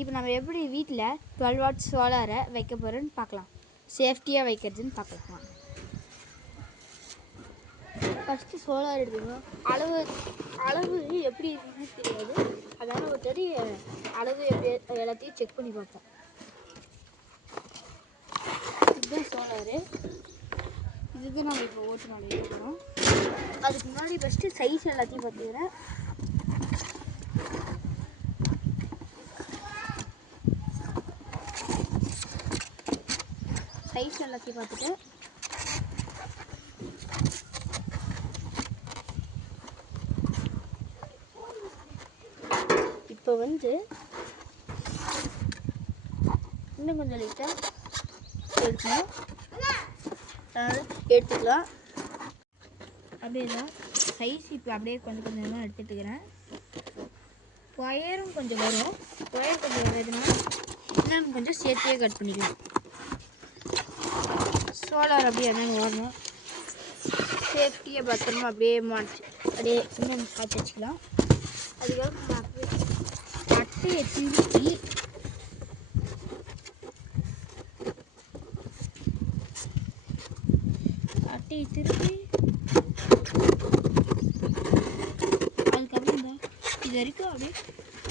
இப்போ நம்ம எப்படி வீட்டில் 12 வாட் சோலாரை வைக்க போகிறோன்னு பார்க்கலாம். சேஃப்டியாக வைக்கிறதுன்னு பார்க்கலாம். ஃபஸ்ட்டு சோலார் எடுத்துக்கணும். அளவு எப்படி இருக்குன்னு தெரியாது, அதனால் ஒரு தடி அளவு எப்படி எல்லாத்தையும் செக் பண்ணி பார்ப்போம். இதுதான் சோலாரு. இதுதான் நம்ம இப்போ ஓட்டு நாள் எடுக்கணும். அதுக்கு முன்னாடி ஃபஸ்ட்டு சைஸ் எல்லாத்தையும் பார்த்துக்கிறேன். சைஸ் எல்லாத்தையும் பார்த்துட்டு இப்போ வந்து இன்னும் கொஞ்சம் லைட்டாக எடுக்கணும். எடுத்துக்கலாம். அப்படியே தான் சைஸ் இப்போ அப்படியே கொஞ்சம் கொஞ்சமாக எடுத்துட்டுக்கிறேன். ஒயரும் கொஞ்சம் வரும். ஒயர் கொஞ்சம் வரதுனால இன்னும் கொஞ்சம் சேர்த்தியே கட் பண்ணிக்கலாம். சோலார் அப்படியே என்னென்னு வரணும். சேஃப்டியை பத்திரமா அப்படியே மாற்றி அப்படியே இன்னும் சாத்தி வச்சுக்கலாம். அதுக்கப்புறம் அட்டையை திருப்பி அதுக்கப்புறம் இந்த இது வரைக்கும் அப்படியே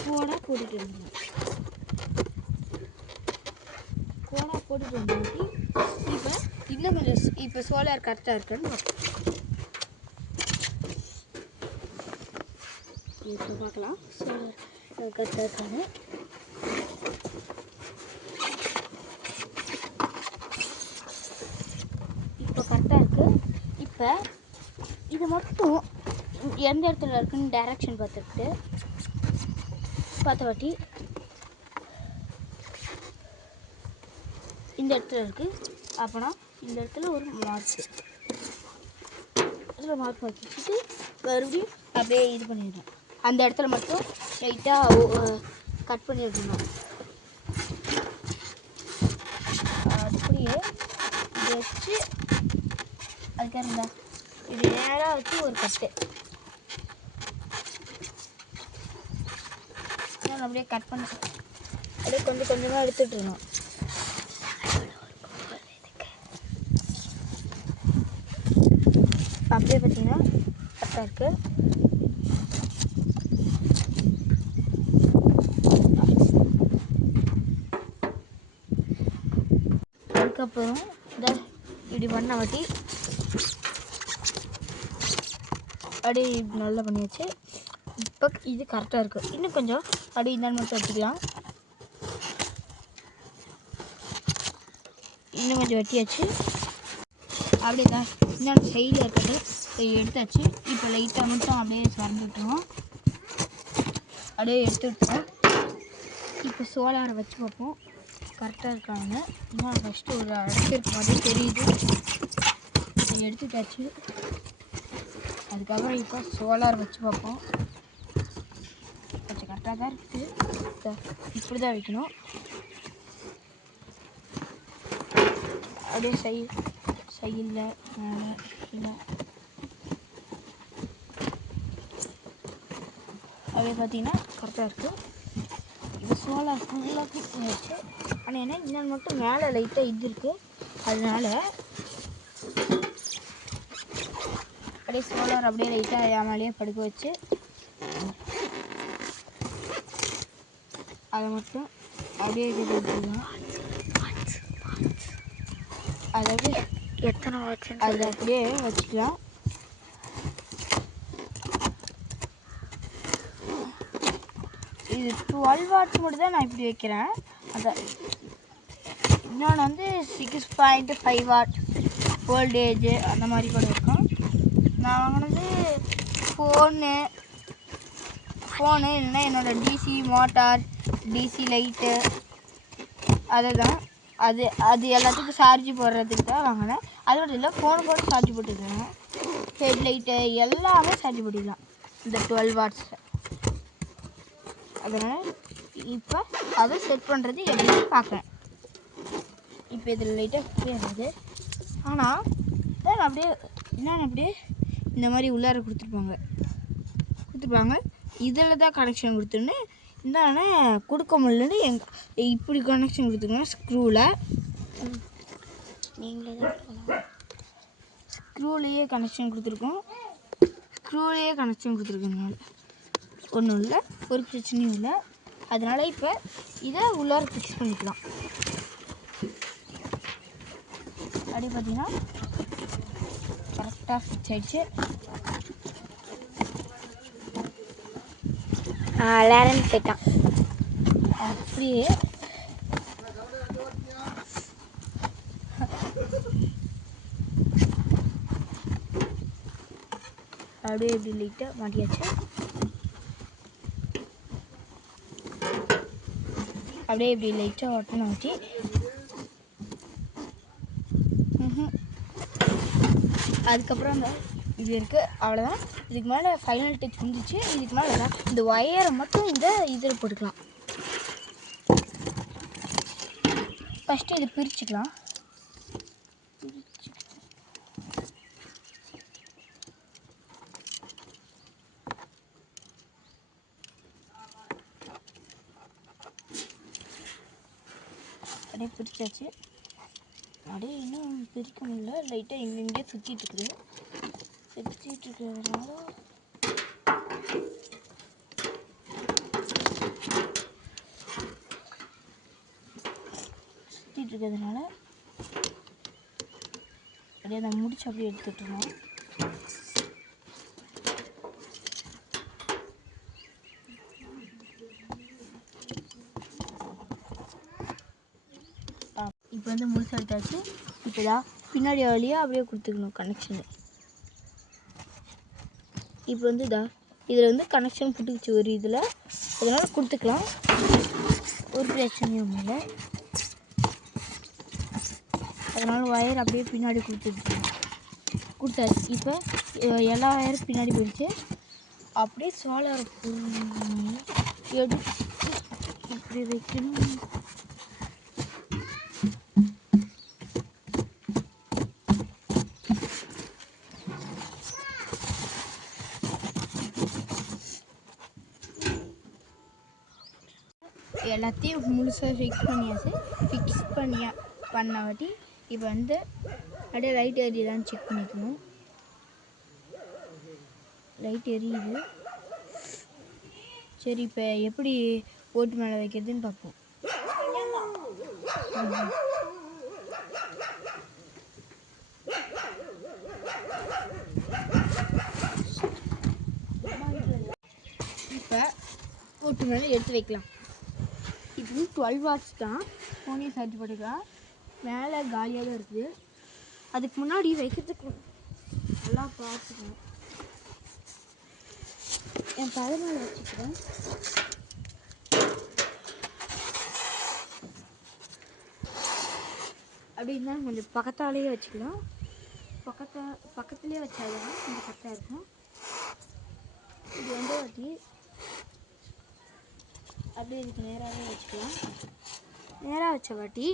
கோடாக போட்டுட்டு இருந்தோம். கோடாக போட்டுட்டு வந்துட்டு இப்போ இன்னும் கொஞ்சம் இப்போ சோலார் கரெக்டாக இருக்குன்னு இப்போ பார்க்கலாம். சோலார் கரெக்டாக இருக்காங்க. இப்போ கரெக்டாக இருக்குது. இப்போ இது மட்டும் எந்த இடத்துல இருக்குன்னு டைரக்ஷன் பார்த்துக்கிட்டு பார்த்த வாட்டி இந்த இடத்துல இருக்குது. அப்போனா இந்த இடத்துல ஒரு மார்க், இதில் மார்க் வச்சுட்டு மறுபடியும் அப்படியே இது பண்ணிடணும். அந்த இடத்துல மட்டும் லைட்டாக கட் பண்ணிடணும். அப்படியே இதை வச்சு அதுக்காக இது நேராக வச்சு ஒரு கட்டு அப்படியே கட் பண்ண அப்படியே கொஞ்சம் கொஞ்சமாக எடுத்துட்டுருணும். அப்படியே பார்த்தீங்கன்னா கரெக்டாக இருக்குது. அதுக்கப்புறம் இந்த இப்படி பண்ண வாட்டி அப்படியே நல்லா பண்ணியாச்சு. இப்போ இது கரெக்டாக இருக்குது. இன்னும் கொஞ்சம் அப்படியே இந்த மட்டும் வச்சுக்கலாம். இன்னும் கொஞ்சம் வெட்டியாச்சு. அப்படியே தான் இன்னொன்று சைடில் இருக்கிறது எடுத்தாச்சு. இப்போ லைட்டாக மட்டும் அப்படியே திறந்து விட்டுருவோம். அப்படியே எடுத்து விட்டுருவோம். இப்போ சோலாரை வச்சு பார்ப்போம் கரெக்டாக இருக்காங்க. இன்னும் ஃபஸ்ட்டு ஒரு அடைச்சிருக்க மாதிரி தெரியுது. இதை எடுத்துட்டாச்சு. அதுக்கப்புறம் இப்போ சோலார் வச்சு பார்ப்போம். கொஞ்சம் கரெக்டாக தான் இருக்குது. இப்படி தான் வைக்கணும். அப்படியே சைடில் இல்லை அப்படியே பார்த்தீங்கன்னா கரெக்டாக இருக்குது. இப்போ சோலார் ஃபுல்லாக ஃபிக்ஸ் ஆகிடுச்சு. ஆனால் என்ன இன்னொன்று மட்டும் மேலே லைட்டாக இது இருக்குது. அதனால அப்படியே சோலார் அப்படியே லைட்டாக ஏமாலேயே படுக்க வச்சு அதை மட்டும் அப்படியே இது பண்ணிக்கலாம். அதை அப்படியே எத்தனை வாட்ஸ் அதை அப்படியே வச்சுக்கலாம். இது 12 வாட்ஸ் மட்டும் தான் நான் இப்படி வைக்கிறேன். அதான் இன்னொன்று வந்து 6.5 வாட் வோல்டேஜ் அந்த மாதிரி கூட இருக்கும். நான் வாங்கினது ஃபோனு இல்லைன்னா என்னோடய டிசி மோட்டார், டிசி லைட்டு, அதுதான் அது எல்லாத்துக்கும் சார்ஜ் போடுறதுக்கு தான் வாங்கினேன். அது மட்டும் இல்லை, ஃபோனு கூட சார்ஜ் போட்டுருக்கேன். ஹெட்லைட்டு எல்லாமே சார்ஜ் போட்டுக்கலாம் இந்த 12 வாட்ஸ். அதனால் இப்போ அதை செட் பண்ணுறது எப்படின்னு பார்க்குறேன். இப்போ இதில் லைட்டாக புரியாது. ஆனால் அப்படியே என்னென்ன அப்படியே இந்த மாதிரி உள்ளார கொடுத்துருப்பாங்க. இதில் தான் கனெக்ஷன் கொடுத்துன்னு இந்தானே கொடுக்க முடியலன்னு இப்படி கனெக்ஷன் கொடுத்துருக்கோம் ஸ்க்ரூவில். நீங்களே தான் ஸ்க்ரூலேயே கனெக்ஷன் கொடுத்துருக்கோம். கொடுத்துருக்கனால ஒன்றும் இல்லை, ஒரு பிரச்சனையும் இல்லை. அதனால் இப்போ இதை உள்ளார ஃபிக்ஸ் பண்ணிக்கலாம். அப்படி பார்த்தீங்கன்னா கரெக்டாக ஃபிக்ஸ் ஆகிடுச்சு. விளையாடுன்னு போயிட்டான். அப்படியே இப்படி லைட்டாக மாட்டியாச்சு. அப்படியே இப்படி லைட்டாக ஒட்டனை ஊற்றி அதுக்கப்புறம் அந்த இது இருக்குது, அவ்வளோதான். இதுக்கு மேலே ஃபைனல் டச் முடிஞ்சிச்சு. இதுக்கு மேலே இந்த ஒயரை மட்டும் இந்த இதில் போட்டுக்கலாம். ஃபஸ்ட்டு இதை பிரிச்சுக்கலாம். அப்படியே பிரிச்சாச்சு. அப்படியே இன்னும் பிரிக்க முடியல, லைட்டாக இங்கே சுற்றிட்டு இருக்கிறதுனால அப்படியே அதை முடிச்சு அப்படியே எடுத்துட்டுருவோம். இப்போ வந்து முடிச்சு எடுத்தாச்சு. இப்போ தான் பின்னாடி வழியாக அப்படியே கொடுத்துக்கணும் கனெக்ஷனு. இப்போ வந்து இதில் வந்து கனெக்ஷன் புட்டுக்குச்சு ஒரு இதில், அதனால் கொடுத்துக்கலாம், ஒரு பிரச்சனையும் இல்லை. அதனால் ஒயர் அப்படியே பின்னாடி கொடுத்தாச்சு. இப்போ எல்லா ஒயரும் பின்னாடி போயிடுச்சு. அப்படியே சோலார் எடுத்து இப்படி வைக்கணும். எல்லாத்தையும் முழுசாக ஃபிக்ஸ் பண்ணாட்டி இப்போ வந்து அப்படியே லைட் எரியுதான்னு செக் பண்ணிக்கணும். லைட் எரியுது. சரி, இப்போ எப்படி ஓட்டு மேலே வைக்கிறதுன்னு பார்ப்போம். இப்போ ஓட்டு மேலே எடுத்து வைக்கலாம். இது 12 வாட்ஸ் தான். ஃபோனே சார்ஜ் போட்டுக்கலாம். மேலே காலியாக தான் இருக்குது. அதுக்கு முன்னாடி வைக்கிறதுக்கு நல்லா பார்த்துக்கணும். என் தலை மேலே வச்சுக்கிறேன். அப்படின்னா கொஞ்சம் பக்கத்தாலேயே வச்சுக்கலாம். பக்கத்துலேயே வச்சாதான் கொஞ்சம் கரெக்டாக இருக்கும். இது வந்து வாட்டி அப்படியே இதுக்கு நேராகவே வச்சுக்கலாம். நேராக வச்ச வாட்டி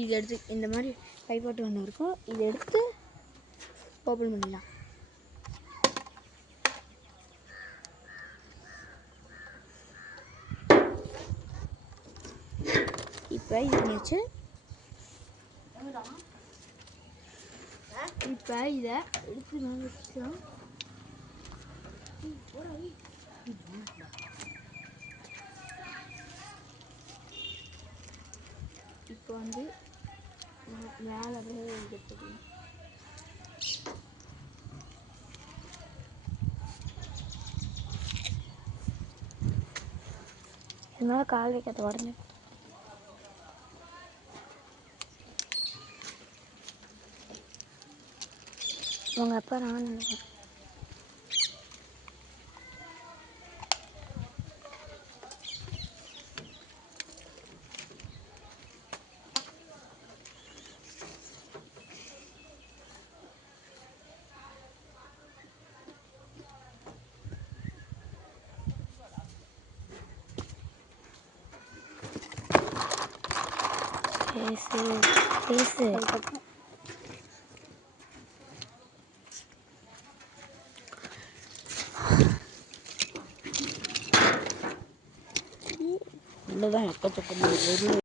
இது எடுத்து இந்த மாதிரி கைப்பாட்டு ஒன்று இருக்கும், இதை எடுத்து ஓப்பன் பண்ணிடலாம். இப்போ இது வச்சு இப்போ இதை எடுத்து நான் வச்சுக்கலாம். இப்போ வந்து மேலே எடுத்துக்கலாம். இதனால கால் வைக்காத உடனே உங்கள் அப்பா நான் நினைக்கிறேன். பேசு உள்ளதான் எக்கச்சக்கமான பொருள்